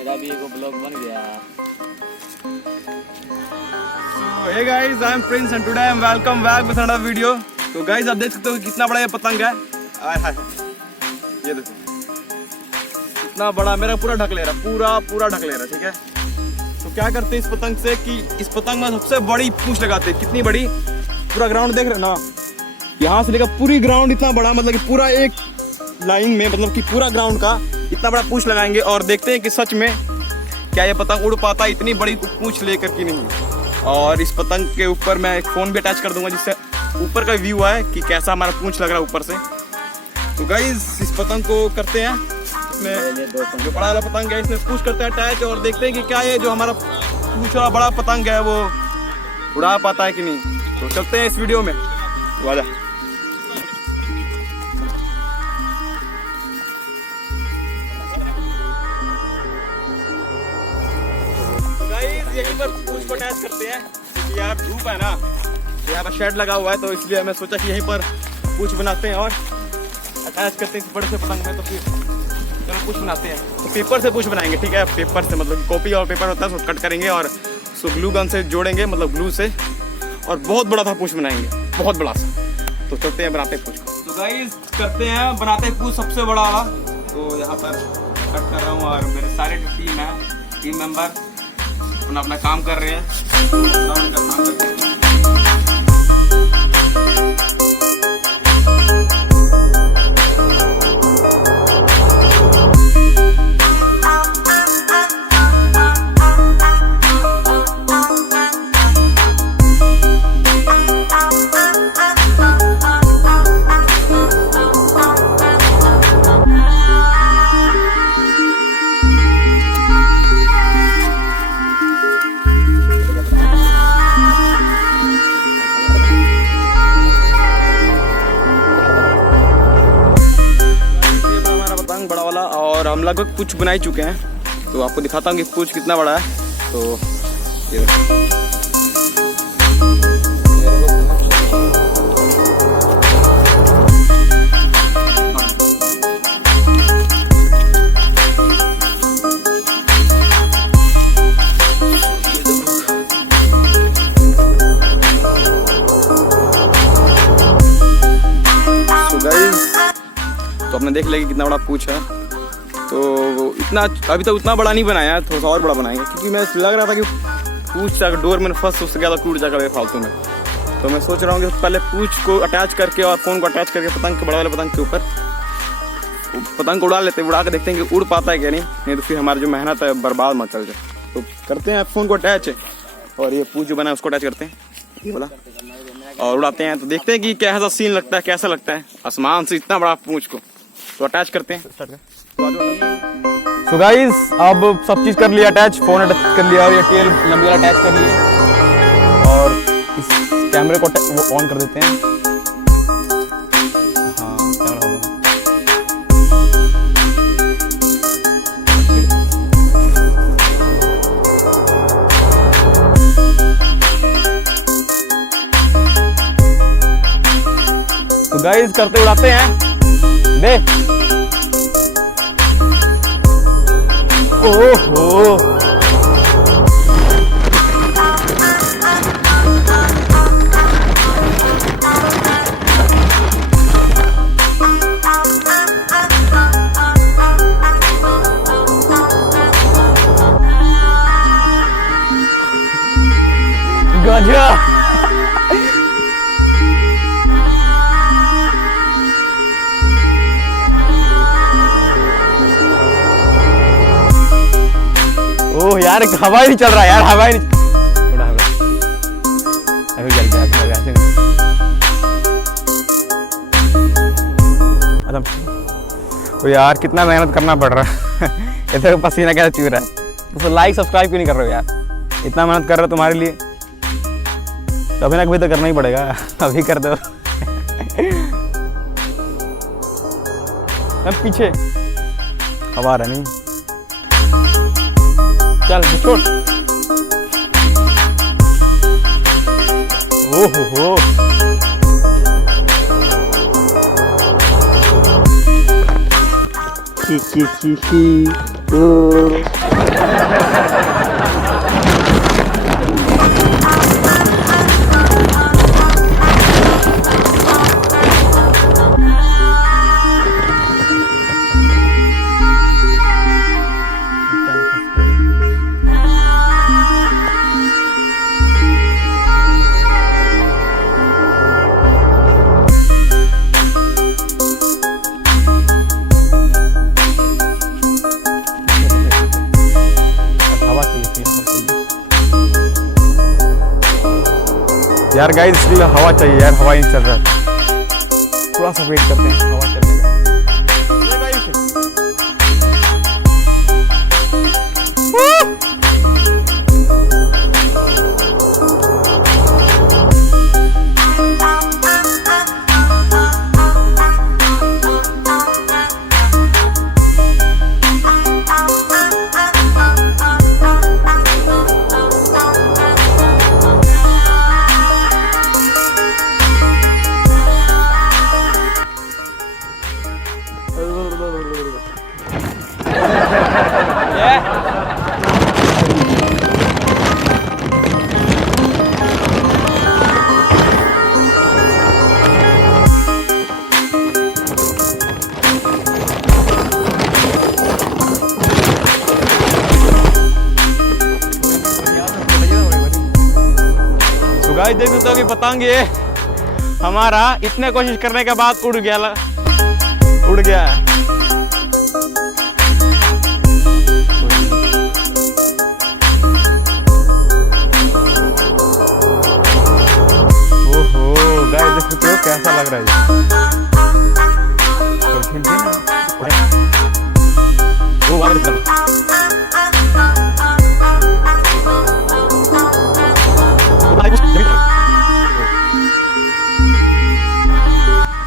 मेरा भी एक ब्लॉग बन गया। So hey guys, I am Prince and today I am welcome back with another video। तो guys आप देख सकते हो कितना बड़ा ये पतंग है। ये देखो इतना बड़ा, मेरा पूरा ढक ले रहा, पूरा ढक ले रहा, ठीक है। तो क्या करते हैं इस पतंग से कि इस पतंग में सबसे बड़ी पूंछ लगाते हैं। कितनी बड़ी, पूरा ग्राउंड देख रहे हो ना, यहाँ से लेकर पूरी ग्राउंड इतना बड़ा, मतलब कि पूरा एक लाइन में, मतलब कि पूरा ग्राउंड का इतना बड़ा पूंछ लगाएंगे और देखते हैं कि सच में क्या ये पतंग उड़ पाता है इतनी बड़ी पूंछ लेकर कि नहीं। और इस पतंग के ऊपर मैं एक फ़ोन भी अटैच कर दूंगा जिससे ऊपर का व्यू है कि कैसा हमारा पूंछ लग रहा है ऊपर से। तो गाइस इस पतंग को करते हैं, इसमें जो बड़ा वाला पतंग है इसमें पूंछ करते हैं अटैच और देखते हैं कि क्या ये जो हमारा पूंछ वाला बड़ा पतंग है वो उड़ा पाता है कि नहीं। तो चलते हैं इस वीडियो में, वाला यहीं पर पूंछ को अटैच करते हैं क्योंकि यहाँ धूप है ना, तो यहाँ पर शेड लगा हुआ है, तो इसलिए हमें सोचा कि यहीं पर पूंछ बनाते हैं और अटैच करते हैं इस बड़े से पतंग में। तो फिर चलो पूंछ बनाते हैं। तो पेपर से पूंछ बनाएंगे, ठीक है। पेपर से मतलब कॉपी और पेपर होता है, उसको कट करेंगे और उसको ग्लू गन से जोड़ेंगे, मतलब ग्लू से, और बहुत बड़ा था पूंछ बनाएंगे, बहुत बड़ा सा। तो चलते हैं बनाते हैं पूंछ को। तो गाइस करते हैं, बनाते हैं पूंछ सबसे बड़ा वाला। तो यहाँ पर कट कर रहा हूँ और मेरे सारे टीम मेंबर अपना काम कर रहे हैं। साउंड का काम करते हैं। बड़ा वाला और हम लगभग पूंछ बना ही चुके हैं। तो आपको दिखाता हूँ कि पूंछ कितना बड़ा है। तो ये तो आपने देख लिया कि कितना बड़ा पूंछ है। तो इतना अभी तक उतना बड़ा नहीं बनाया है, थोड़ा सा और बड़ा बनाएंगे क्योंकि मैं लग रहा था कि पूंछ अगर डोर में फंस उससे ज़्यादा टूट जाएगा फालतू में। तो मैं सोच रहा हूँ कि पहले पूंछ को अटैच करके और फ़ोन को अटैच करके पतंग के बड़े वाले पतंग के ऊपर पतंग को उड़ा लेते हैं, उड़ा के देखते हैं कि उड़ पाता है क्या नहीं तो फिर हमारी जो मेहनत है बर्बाद मत चल जाए। तो करते हैं फ़ोन को अटैच और ये पूंछ जो बना है उसको अटैच करते हैं ये वाला और उड़ाते हैं। तो देखते हैं कि कैसा सीन लगता है, कैसा लगता है आसमान से इतना बड़ा पूंछ को। तो अटैच करते हैं। सो गाइस अब सब चीज कर लिया अटैच, फोन अटैच कर लिया और ये टेल लंबी वाला अटैच कर लिया और इस कैमरे को वो ऑन कर देते हैं। हाँ कैमरा होगा। तो गाइस करते उड़ाते हैं, दे ओहो गजा। ओह यार हवा ही नहीं चल रहा यार, हवा ही नहीं अभी चल गया। तो यार कितना मेहनत करना पड़ रहा है इधर पसीना कैसे चूह रहा है। तो लाइक सब्सक्राइब क्यों नहीं कर रहे हो यार, इतना मेहनत कर रहे हो तुम्हारे लिए, तो अभी ना कभी तो करना ही पड़ेगा। अभी कर दो। पीछे हवा रहा नहीं, चल छोड़। ओहो ची ची ची ची। यार गाइस इसलिए हवा चाहिए यार, हवा ही चल रहा है, थोड़ा सा वेट करते हैं हवा चलने का। गाइस देख सकते हो कि पतंग ये हमारा इतने कोशिश करने के बाद उड़ गया है। ओहो गाइस देख सकते हो कैसा लग रहा है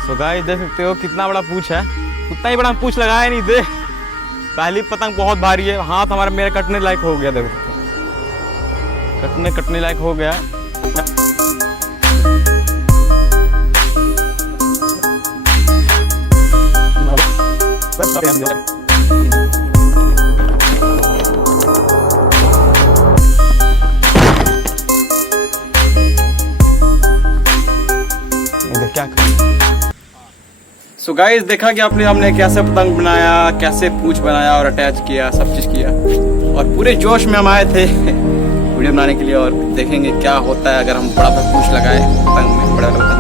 तो गाइस देख सकते हो कितना बड़ा पूंछ है, उतना ही बड़ा पूंछ लगाया नहीं दे। पहली पतंग बहुत भारी है, हाथ हमारा मेरे कटने लायक हो गया, देखो कटने लायक हो गया। क्या सो गाइस देखा कि आपने हमने कैसे पतंग बनाया, कैसे पूंछ बनाया और अटैच किया, सब चीज़ किया, और पूरे जोश में हम आए थे वीडियो बनाने के लिए। और देखेंगे क्या होता है अगर हम बड़ा पूंछ लगाए पतंग में, बड़ा पतंग।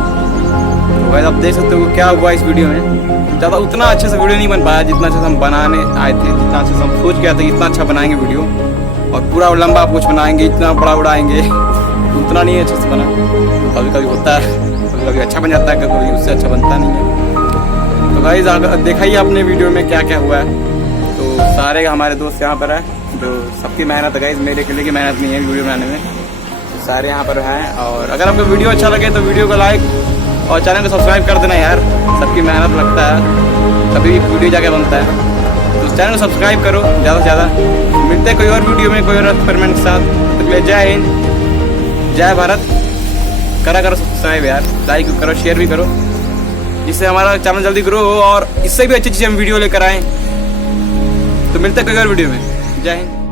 तो गाइस आप देख सकते हो क्या हुआ इस वीडियो में। ज़्यादा उतना अच्छे से वीडियो नहीं बन पाया जितना अच्छे से हम बनाने आए थे, जितना अच्छे से हम सोच के आए थे इतना अच्छा बनाएंगे वीडियो, और पूरा लंबा पूंछ बनाएंगे, इतना बड़ा उड़ाएंगे, उतना नहीं अच्छे से बना। कभी कभी होता है, कभी अच्छा बन जाता है, कभी उससे अच्छा बनता नहीं है। तो गाइस देखा ही आपने वीडियो में क्या क्या हुआ है। तो सारे हमारे दोस्त यहाँ पर है, जो सबकी मेहनत है गाइस, मेरे अकेले की मेहनत नहीं है वीडियो बनाने में, तो सारे यहाँ पर हैं। और अगर आपको वीडियो अच्छा लगे तो वीडियो को लाइक और चैनल को सब्सक्राइब कर देना यार, सबकी मेहनत लगता है तभी वीडियो जाके बनता है। तो चैनल को सब्सक्राइब करो ज़्यादा से ज़्यादा। मिलते हैं कोई और वीडियो में कोई और एक्सपेरिमेंट के साथ। तो जय हिंद, जय भारत। करो सब्सक्राइब यार, लाइक करो, शेयर भी करो, जिससे हमारा चैनल जल्दी ग्रो हो और इससे भी अच्छी चीज़ हम वीडियो लेकर आएँ। तो मिलते हैं कोई और वीडियो में। जय हिंद।